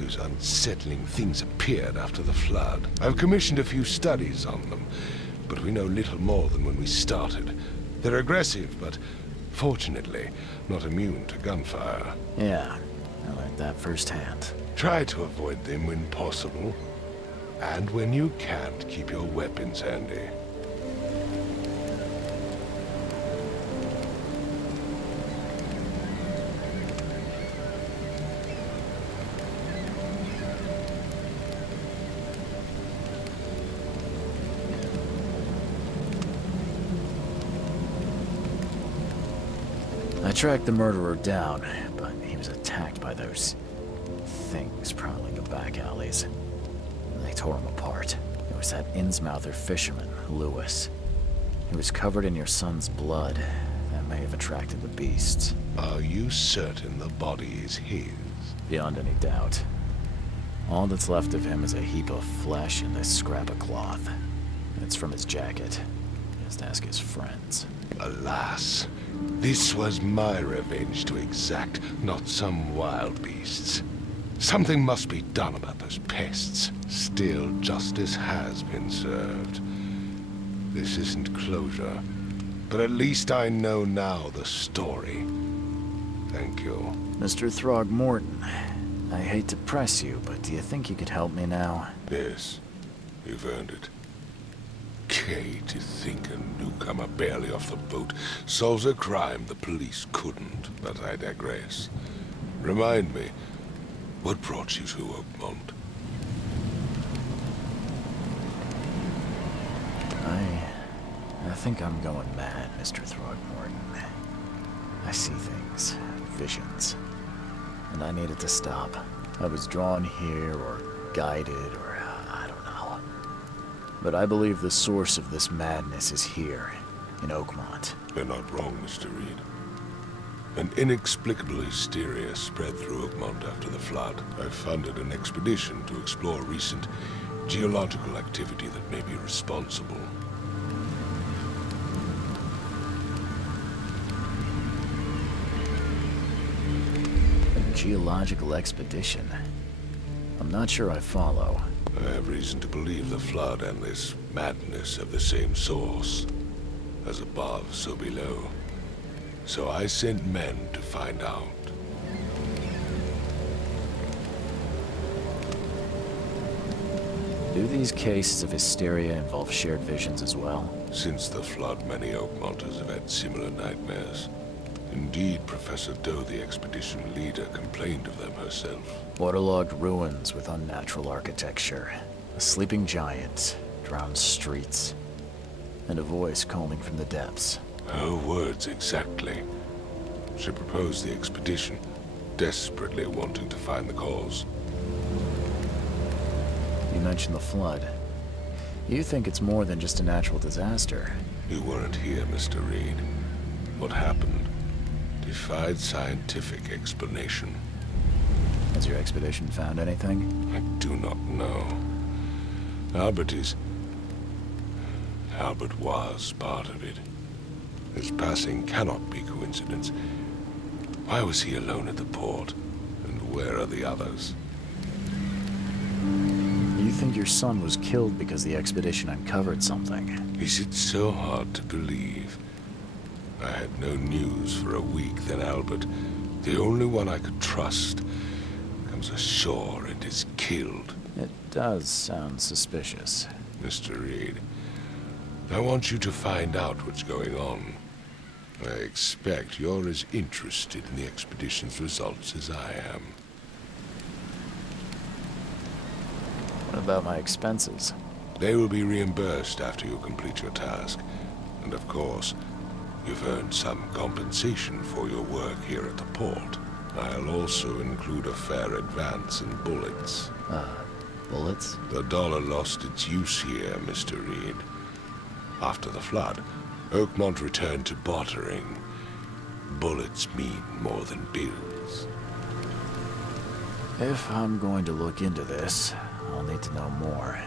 Those unsettling things appeared after the flood. I've commissioned a few studies on them, but we know little more than when we started. They're aggressive, but fortunately not immune to gunfire. Yeah, I learned that firsthand. Try to avoid them when possible. And when you can't, keep your weapons handy. I tracked the murderer down, but he was attacked by those things prowling the back alleys. They tore him apart. It was that Innsmouther fisherman, Lewis. He was covered in your son's blood. That may have attracted the beasts. Are you certain the body is his? Beyond any doubt. All that's left of him is a heap of flesh and this scrap of cloth. It's from his jacket. Just ask his friends. Alas, this was my revenge to exact, not some wild beast's. Something must be done about those pests. Still, justice has been served. This isn't closure, but at least I know now the story. Thank you. Mr. Throgmorton, I hate to press you, but do you think you could help me now? Yes, you've earned it. Okay, to think a newcomer barely off the boat solves a crime the police couldn't, but I digress. Remind me, what brought you to Oakmont? I think I'm going mad, Mr. Throgmorton. I see things, visions, and I needed to stop. I was drawn here, or guided, or I don't know. But I believe the source of this madness is here, in Oakmont. You're not wrong, Mr. Reed. An inexplicable hysteria spread through Oakmont after the flood. I funded an expedition to explore recent geological activity that may be responsible. A geological expedition? I'm not sure I follow. I have reason to believe the flood and this madness have the same source. As above, so below. So I sent men to find out. Do these cases of hysteria involve shared visions as well? Since the flood, many Oakmonters have had similar nightmares. Indeed, Professor Doe, the expedition leader, complained of them herself. Waterlogged ruins with unnatural architecture. A sleeping giant, drowned streets, and a voice calling from the depths. Her words exactly. She proposed the expedition, desperately wanting to find the cause. You mentioned the flood. You think it's more than just a natural disaster? You weren't here, Mr. Reed. What happened defied scientific explanation. Has your expedition found anything? I do not know. Albert was part of it. His passing cannot be coincidence. Why was he alone at the port? And where are the others? You think your son was killed because the expedition uncovered something? Is it so hard to believe? I had no news for a week, then Albert, the only one I could trust, comes ashore and is killed. It does sound suspicious. Mr. Reed, I want you to find out what's going on. I expect you're as interested in the expedition's results as I am. What about my expenses? They will be reimbursed after you complete your task. And of course, you've earned some compensation for your work here at the port. I'll also include a fair advance in bullets. Bullets? The dollar lost its use here, Mr. Reed. After the flood, Oakmont returned to bartering. Bullets mean more than bills. If I'm going to look into this, I'll need to know more.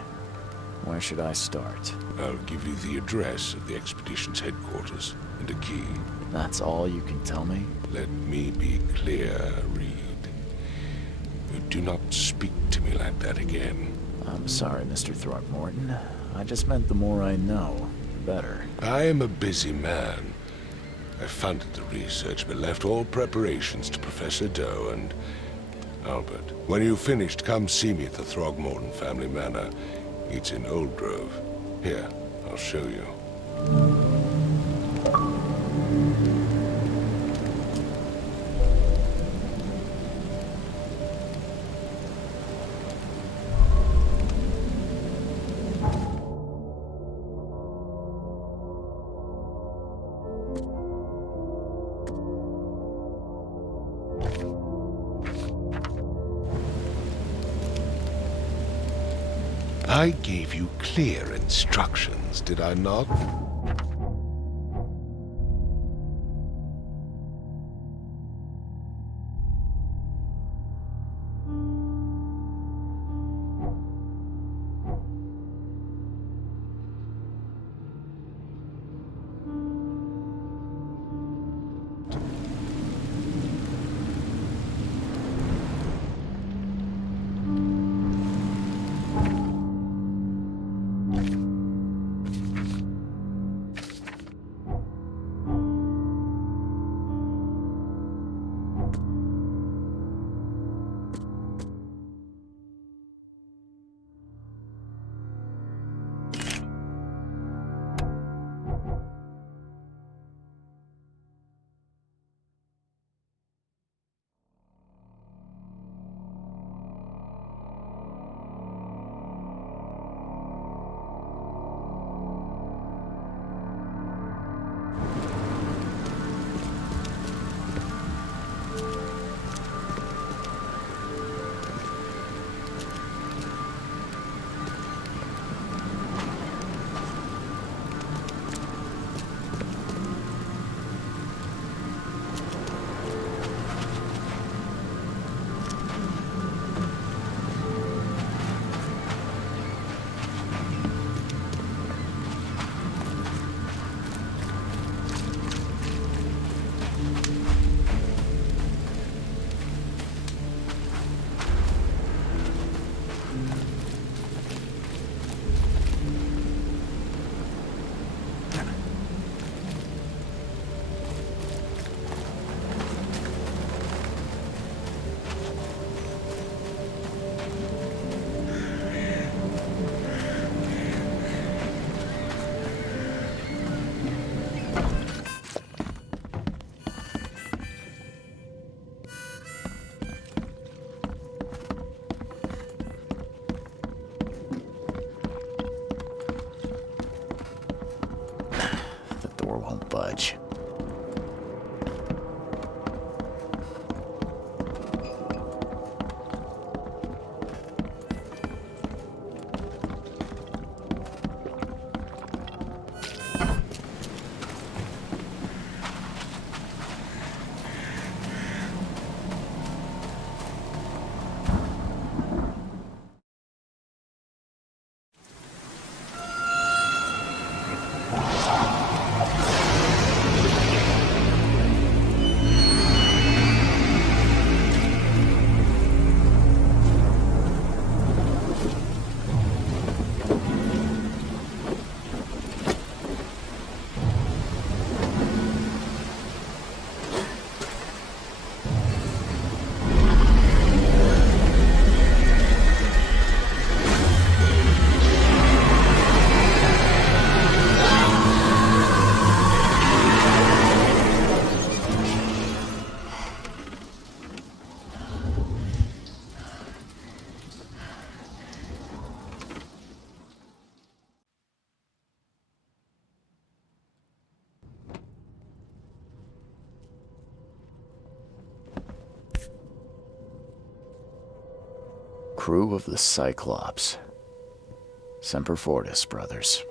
Where should I start? I'll give you the address of the expedition's headquarters and a key. That's all you can tell me? Let me be clear, Reed. Do not speak to me like that again. I'm sorry, Mr. Throckmorton. I just meant the more I know, the better. I am a busy man. I funded the research, but left all preparations to Professor Doe and Albert. When you've finished, come see me at the Throgmorton family manor. It's in Old Grove. Here, I'll show you. I gave you clear instructions, did I not? Won't budge. Crew of the Cyclops. Semper Fortis, brothers.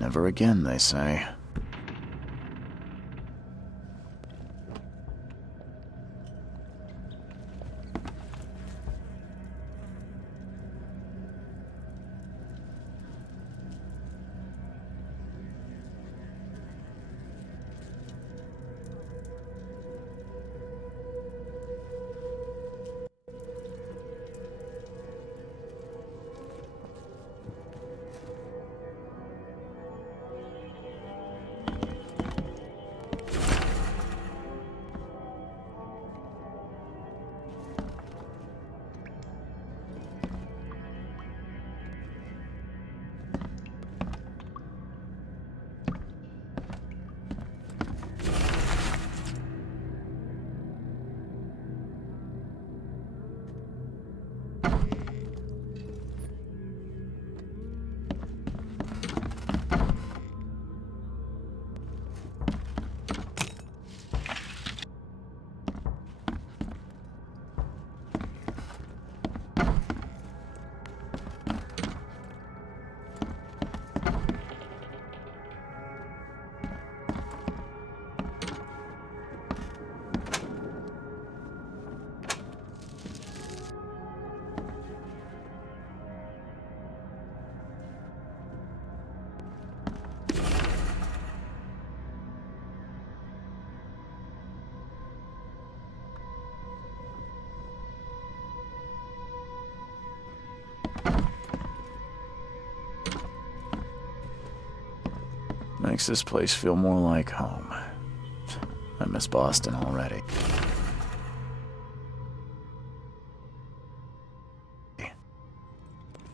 Never again, they say. Makes this place feel more like home. I miss Boston already.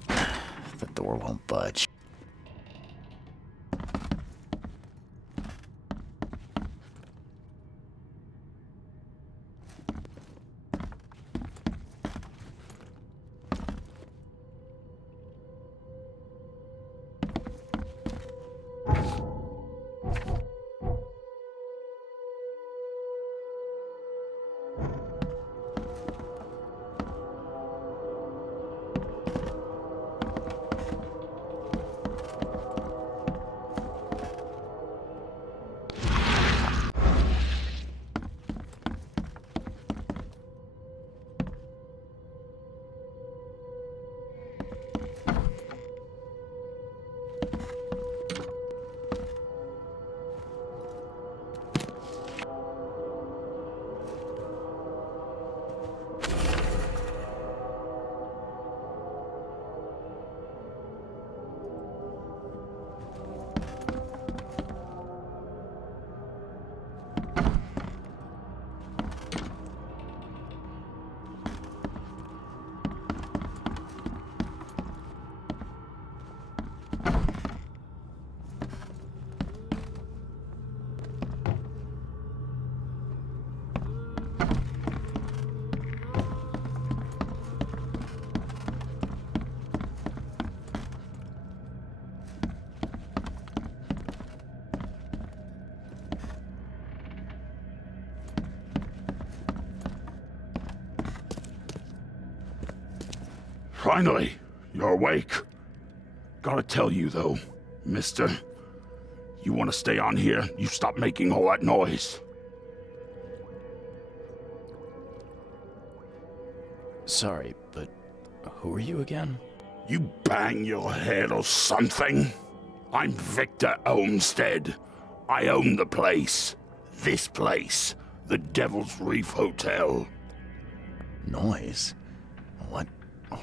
The door won't budge. Finally, you're awake. Gotta tell you, though, mister, you want to stay on here, you stop making all that noise. Sorry, but who are you again? You bang your head or something? I'm Victor Olmsted. I own the place. This place. The Devil's Reef Hotel. Noise?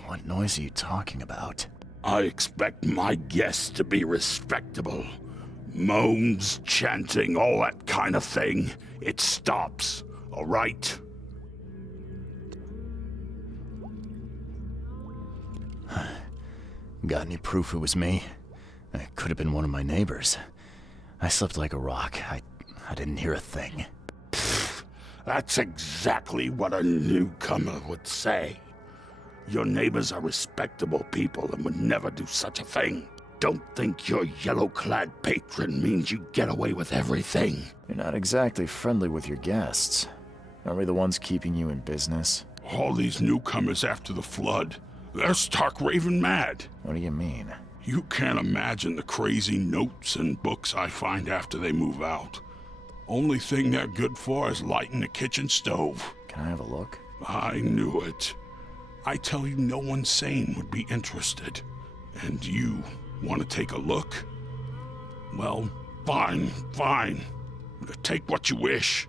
What noise are you talking about? I expect my guests to be respectable. Moans, chanting, all that kind of thing. It stops, all right? Got any proof it was me? It could have been one of my neighbors. I slept like a rock. I didn't hear a thing. That's exactly what a newcomer would say. Your neighbors are respectable people and would never do such a thing. Don't think your yellow-clad patron means you get away with everything. You're not exactly friendly with your guests. Are we the ones keeping you in business? All these newcomers after the flood, they're stark raving mad. What do you mean? You can't imagine the crazy notes and books I find after they move out. Only thing they're good for is lighting the kitchen stove. Can I have a look? I knew it. I tell you, no one sane would be interested. And you want to take a look? Well, fine, fine. Take what you wish.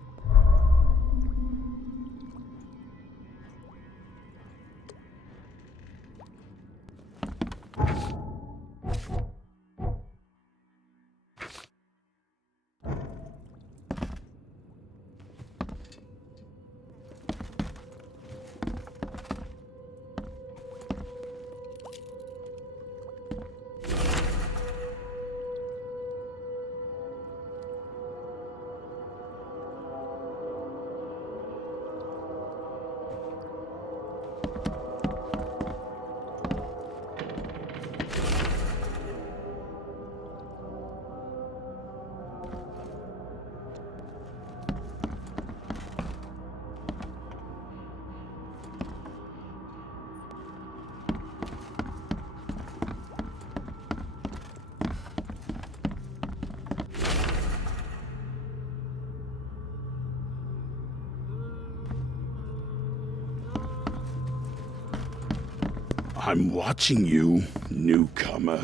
I'm watching you, newcomer.